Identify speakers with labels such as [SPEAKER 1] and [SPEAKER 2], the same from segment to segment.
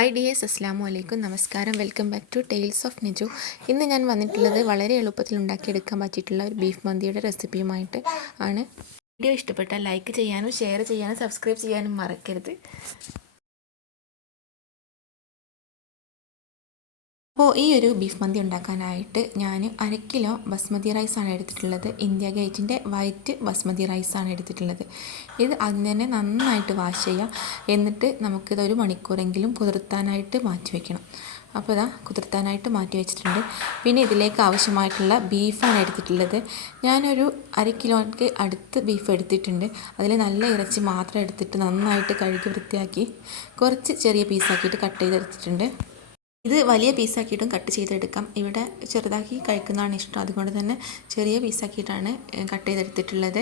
[SPEAKER 1] Hi dears അസ്സാമു അലൈക്കും നമസ്കാരം welcome back to tales of Niju ഇന്ന് ഞാൻ വന്നിട്ടുള്ളത് വളരെ എളുപ്പത്തിൽ ഉണ്ടാക്കിയെടുക്കാൻ പറ്റിയിട്ടുള്ള ഒരു ബീഫ് മന്തിയുടെ റെസിപ്പിയുമായിട്ട് ആണ്. വീഡിയോ ഇഷ്ടപ്പെട്ടാൽ ലൈക്ക് ചെയ്യാനും ഷെയർ ചെയ്യാനും സബ്സ്ക്രൈബ് ചെയ്യാനും മറക്കരുത്. അപ്പോൾ ഈ ഒരു ബീഫ് മന്തി ഉണ്ടാക്കാനായിട്ട് ഞാൻ അര കിലോ ബസ്മതി റൈസാണ് എടുത്തിട്ടുള്ളത്. ഇന്ത്യ ഗേറ്റിന്റെ വൈറ്റ് ബസ്മതി റൈസാണ് എടുത്തിട്ടുള്ളത്. ഇത് അതിന് തന്നെ നന്നായിട്ട് വാഷ് ചെയ്യുക എന്നിട്ട് നമുക്കിത് ഒരു മണിക്കൂറെങ്കിലും കുതിർത്താനായിട്ട് മാറ്റി വയ്ക്കണം അപ്പോൾ ഇതാ കുതിർത്താനായിട്ട് മാറ്റി വെച്ചിട്ടുണ്ട്. പിന്നെ ഇതിലേക്ക് ആവശ്യമായിട്ടുള്ള ബീഫാണ് എടുത്തിട്ടുള്ളത്. ഞാനൊരു അര കിലോയ്ക്ക് അടുത്ത് ബീഫ് എടുത്തിട്ടുണ്ട്. അതിൽ നല്ല ഇറച്ചി മാത്രം എടുത്തിട്ട് നന്നായിട്ട് കഴുകി വൃത്തിയാക്കി കുറച്ച് ചെറിയ പീസാക്കിയിട്ട് കട്ട് ചെയ്തെടുത്തിട്ടുണ്ട്. ഇത് വലിയ പീസാക്കിയിട്ടും കട്ട് ചെയ്തെടുക്കാം. ഇവിടെ ചെറുതാക്കി കഴിക്കുന്നതാണ് ഇഷ്ടം. അതുകൊണ്ട് തന്നെ ചെറിയ പീസാക്കിയിട്ടാണ് കട്ട് ചെയ്തെടുത്തിട്ടുള്ളത്.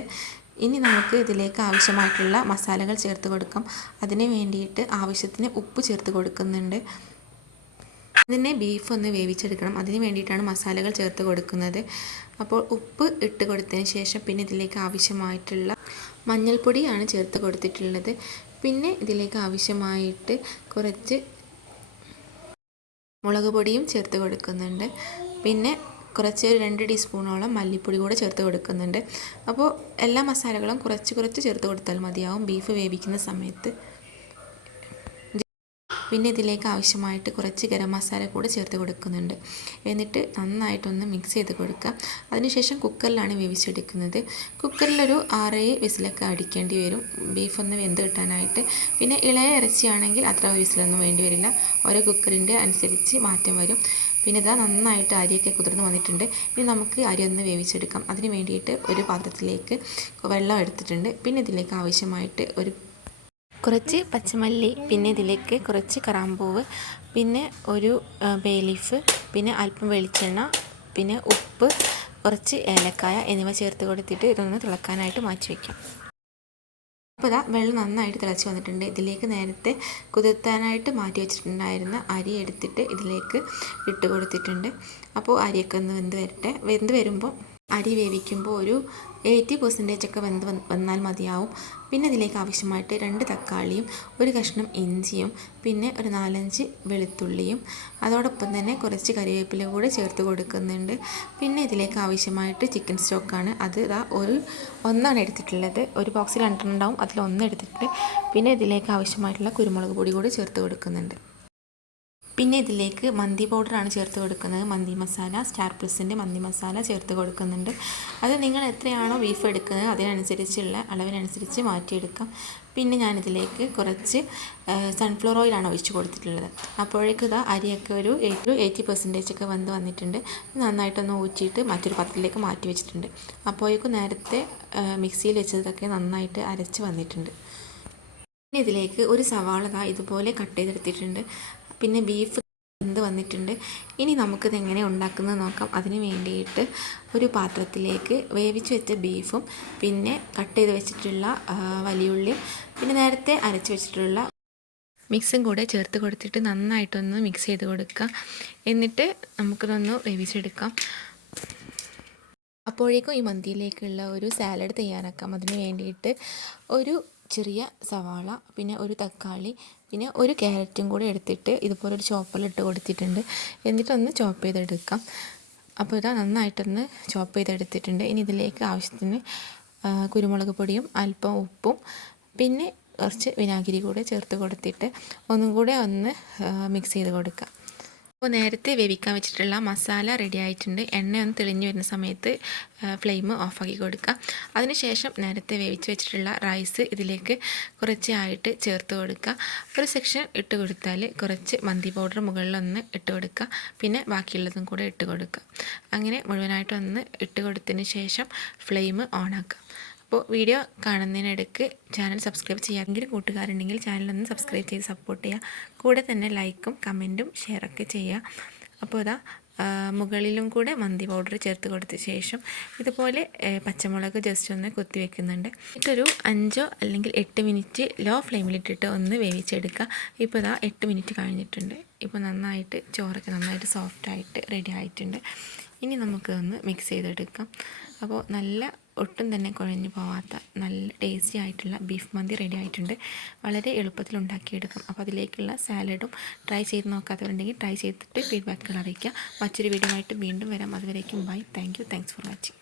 [SPEAKER 1] ഇനി നമുക്ക് ഇതിലേക്ക് ആവശ്യമായിട്ടുള്ള മസാലകൾ ചേർത്ത് കൊടുക്കാം. അതിന് വേണ്ടിയിട്ട് ആവശ്യത്തിന് ഉപ്പ് ചേർത്ത് കൊടുക്കുന്നുണ്ട്. ഇതിനെ ബീഫ് ഒന്ന് വേവിച്ചെടുക്കണം. അതിന് വേണ്ടിയിട്ടാണ് മസാലകൾ ചേർത്ത് കൊടുക്കുന്നത്. അപ്പോൾ ഉപ്പ് ഇട്ട് കൊടുത്തതിന് ശേഷം പിന്നെ ഇതിലേക്ക് ആവശ്യമായിട്ടുള്ള മഞ്ഞൾപ്പൊടിയാണ് ചേർത്ത് കൊടുത്തിട്ടുള്ളത്. പിന്നെ ഇതിലേക്ക് ആവശ്യമായിട്ട് കുറച്ച് മുളക് പൊടിയും ചേർത്ത് കൊടുക്കുന്നുണ്ട്. പിന്നെ കുറച്ച് രണ്ട് ടീസ്പൂണോളം മല്ലിപ്പൊടി കൂടെ ചേർത്ത് കൊടുക്കുന്നുണ്ട്. അപ്പോൾ എല്ലാ മസാലകളും കുറച്ച് കുറച്ച് ചേർത്ത് കൊടുത്താൽ മതിയാവും. ബീഫ് വേവിക്കുന്ന സമയത്ത്. പിന്നെ ഇതിലേക്ക് ആവശ്യമായിട്ട് കുറച്ച് ഗരം മസാല കൂടെ ചേർത്ത് കൊടുക്കുന്നുണ്ട്. എന്നിട്ട് നന്നായിട്ടൊന്ന് മിക്സ് ചെയ്ത് കൊടുക്കുക. അതിനുശേഷം കുക്കറിലാണ് വേവിച്ചെടുക്കുന്നത്. കുക്കറിലൊരു ആറേഴ് വിസിലൊക്കെ അടിക്കേണ്ടി വരും. ബീഫൊന്ന് വെന്ത് കിട്ടാനായിട്ട്. പിന്നെ ഇളയ ഇറച്ചിയാണെങ്കിൽ അത്ര വിസിലൊന്നും വേണ്ടി വരില്ല. ഓരോ കുക്കറിന്റെ അനുസരിച്ച് മാറ്റം വരും. പിന്നെ ഇതാ നന്നായിട്ട് അരിയൊക്കെ കുതിർന്ന് വന്നിട്ടുണ്ട്. ഇനി നമുക്ക് അരി ഒന്ന് വേവിച്ചെടുക്കാം. അതിന് വേണ്ടിയിട്ട് ഒരു പാത്രത്തിലേക്ക് വെള്ളം എടുത്തിട്ടുണ്ട്. പിന്നെ ഇതിലേക്ക് ആവശ്യമായിട്ട് ഒരു കുറച്ച് പച്ചമല്ലി പിന്നെ ഇതിലേക്ക് കുറച്ച് കറാമ്പൂവ് പിന്നെ ഒരു ബേ ലീഫ് പിന്നെ അല്പം വെളിച്ചെണ്ണ പിന്നെ ഉപ്പ് കുറച്ച് ഏലക്കായ എന്നിവ ചേർത്ത് കൊടുത്തിട്ട് ഇതൊന്ന് തിളക്കാനായിട്ട് മാറ്റി വയ്ക്കാം അപ്പോൾ ഇതാ വെള്ളം നന്നായിട്ട് തിളച്ച് വന്നിട്ടുണ്ട്. ഇതിലേക്ക് നേരത്തെ കുതിർത്താനായിട്ട് മാറ്റി വെച്ചിട്ടുണ്ടായിരുന്ന അരി എടുത്തിട്ട് ഇതിലേക്ക് ഇട്ട് കൊടുത്തിട്ടുണ്ട്. അപ്പോൾ അരിയൊക്കെ ഒന്ന് വെന്ത് വരട്ടെ. വെന്ത് വരുമ്പോൾ അരി വേവിക്കുമ്പോൾ ഒരു എയ്റ്റി പെർസെന്റേജ് ഒക്കെ വെന്ത് വന്നാൽ മതിയാവും. പിന്നെ അതിലേക്ക് ആവശ്യമായിട്ട് രണ്ട് തക്കാളിയും ഒരു കഷ്ണം ഇഞ്ചിയും പിന്നെ ഒരു നാലഞ്ച് വെളുത്തുള്ളിയും. അതോടൊപ്പം തന്നെ കുറച്ച് കറിവേപ്പില കൂടെ ചേർത്ത് കൊടുക്കുന്നുണ്ട്. പിന്നെ ഇതിലേക്ക് ആവശ്യമായിട്ട് ചിക്കൻ സ്റ്റോക്കാണ്. അത് ഇതാ ഒരു ഒന്നാണ് എടുത്തിട്ടുള്ളത്. ഒരു ബോക്സിൽ രണ്ടെണ്ണം അതിൽ ഒന്ന് എടുത്തിട്ട് പിന്നെ ഇതിലേക്ക് ആവശ്യമായിട്ടുള്ള കുരുമുളക് പൊടി കൂടി ചേർത്ത് കൊടുക്കുന്നുണ്ട്. പിന്നെ ഇതിലേക്ക് മന്തി പൗഡറാണ് ചേർത്ത് കൊടുക്കുന്നത്. മന്തി മസാല സ്റ്റാർ പ്ലസിന്റെ മന്തി മസാല ചേർത്ത് കൊടുക്കുന്നുണ്ട്. അത് നിങ്ങൾ എത്രയാണോ ബീഫ് എടുക്കുന്നത് അതിനനുസരിച്ചുള്ള അളവിനനുസരിച്ച് മാറ്റിയെടുക്കാം. പിന്നെ ഞാനിതിലേക്ക് കുറച്ച് സൺഫ്ലവർ ഓയിലാണ് ഒഴിച്ച് കൊടുത്തിട്ടുള്ളത്. അപ്പോഴേക്കും ഇതാ അരിയൊക്കെ ഒരു എയ്റ്റ് എയ്റ്റി പെർസെന്റേജ് ഒക്കെ വന്ന് വന്നിട്ടുണ്ട്. നന്നായിട്ടൊന്ന് ഊറ്റിയിട്ട് മറ്റൊരു പത്തിലേക്ക് മാറ്റി വെച്ചിട്ടുണ്ട്. അപ്പോഴേക്കും നേരത്തെ മിക്സിയിൽ വെച്ചതൊക്കെ നന്നായിട്ട് അരച്ച് വന്നിട്ടുണ്ട്. പിന്നെ ഇതിലേക്ക് ഒരു സവാള ഇതുപോലെ കട്ട് ചെയ്തെടുത്തിട്ടുണ്ട്. പിന്നെ ബീഫ് വെന്ത് വന്നിട്ടുണ്ട്? ഇനി നമുക്കിത് എങ്ങനെ ഉണ്ടാക്കുന്നത് നോക്കാം. അതിന് വേണ്ടിയിട്ട് ഒരു പാത്രത്തിലേക്ക് വേവിച്ച് വെച്ച ബീഫും പിന്നെ കട്ട് ചെയ്ത് വെച്ചിട്ടുള്ള വലിയുള്ളിയും പിന്നെ നേരത്തെ അരച്ച് വെച്ചിട്ടുള്ള മിക്സും കൂടെ ചേർത്ത് കൊടുത്തിട്ട് നന്നായിട്ടൊന്ന് മിക്സ് ചെയ്ത് കൊടുക്കുക. എന്നിട്ട് നമുക്കിതൊന്ന് വേവിച്ചെടുക്കാം. അപ്പോഴേക്കും ഈ മന്തിയിലേക്കുള്ള ഒരു സാലഡ് തയ്യാറാക്കാം. അതിന് വേണ്ടിയിട്ട് ഒരു ചെറിയ സവാള പിന്നെ ഒരു തക്കാളി പിന്നെ ഒരു ക്യാരറ്റും കൂടി എടുത്തിട്ട് ഇതുപോലെ ഒരു ചോപ്പറിലിട്ട് കൊടുത്തിട്ടുണ്ട്. എന്നിട്ടൊന്ന് ചോപ്പ് ചെയ്തെടുക്കാം. അപ്പോൾ ഇതാ നന്നായിട്ടൊന്ന് ചോപ്പ് ചെയ്തെടുത്തിട്ടുണ്ട്. ഇനി ഇതിലേക്ക് ആവശ്യത്തിന് കുരുമുളക് പൊടിയും അല്പം ഉപ്പും പിന്നെ കുറച്ച് വിനാഗിരി കൂടെ ചേർത്ത് കൊടുത്തിട്ട് ഒന്നും കൂടെ ഒന്ന് മിക്സ് ചെയ്ത് കൊടുക്കാം. അപ്പോൾ നേരത്തെ വേവിക്കാൻ വെച്ചിട്ടുള്ള മസാല റെഡി ആയിട്ടുണ്ട്. എണ്ണ ഒന്ന് തെളിഞ്ഞു വരുന്ന സമയത്ത് ഫ്ലെയിം ഓഫാക്കി കൊടുക്കുക അതിനുശേഷം നേരത്തെ വേവിച്ച് വെച്ചിട്ടുള്ള റൈസ് ഇതിലേക്ക് കുറച്ചായിട്ട് ചേർത്ത് കൊടുക്കുക ഒരു സെക്ഷൻ ഇട്ട് കൊടുത്താൽ കുറച്ച് മന്തി പൗഡർ മുകളിലൊന്ന് ഇട്ട് കൊടുക്കുക പിന്നെ ബാക്കിയുള്ളതും കൂടെ ഇട്ട് കൊടുക്കുക അങ്ങനെ മുഴുവനായിട്ടൊന്ന് ഇട്ട് കൊടുത്തതിന് ശേഷം ഫ്ലെയിം ഓണാക്കുക അപ്പോൾ വീഡിയോ കാണുന്നതിനിടയ്ക്ക് ചാനൽ സബ്സ്ക്രൈബ് ചെയ്യാമെങ്കിലും കൂട്ടുകാരുണ്ടെങ്കിൽ ചാനലൊന്ന് സബ്സ്ക്രൈബ് ചെയ്ത് സപ്പോർട്ട് ചെയ്യുക കൂടെ തന്നെ ലൈക്കും കമന്റും ഷെയറൊക്കെ ചെയ്യുക അപ്പോൾ ഇതാ മുകളിലും കൂടെ മന്തി പൗഡർ ചേർത്ത് കൊടുത്ത ശേഷം ഇതുപോലെ പച്ചമുളക് ജസ്റ്റ് ഒന്ന് കൊത്തി വെക്കുന്നുണ്ട്. ഇതൊരു അഞ്ചോ അല്ലെങ്കിൽ എട്ട് മിനിറ്റ് ലോ ഫ്ലെയിമിലിട്ടിട്ട് ഒന്ന് വേവിച്ചെടുക്കുക. ഇപ്പോൾ ഇതാ എട്ട് മിനിറ്റ് കഴിഞ്ഞിട്ടുണ്ട്. ഇപ്പോൾ നന്നായിട്ട് ചോറൊക്കെ നന്നായിട്ട് സോഫ്റ്റായിട്ട് റെഡി ആയിട്ടുണ്ട്. ഇനി നമുക്ക് ഒന്ന് മിക്സ് ചെയ്തെടുക്കാം. അപ്പോൾ നല്ല ഒട്ടും തന്നെ കുഴഞ്ഞു പോവാത്ത നല്ല ടേസ്റ്റി ആയിട്ടുള്ള ബീഫ് മന്തി റെഡി ആയിട്ടുണ്ട്. വളരെ എളുപ്പത്തിൽ ഉണ്ടാക്കിയെടുക്കും. അപ്പോൾ അതിലേക്കുള്ള സാലഡും ട്രൈ ചെയ്ത് നോക്കാത്തവരുണ്ടെങ്കിൽ ട്രൈ ചെയ്തിട്ട് ഫീഡ്ബാക്കുകൾ അറിയിക്കുക. മറ്റൊരു വീഡിയോ ആയിട്ട് വീണ്ടും വരാം. അതുവരേക്കും bye thank you thanks for watching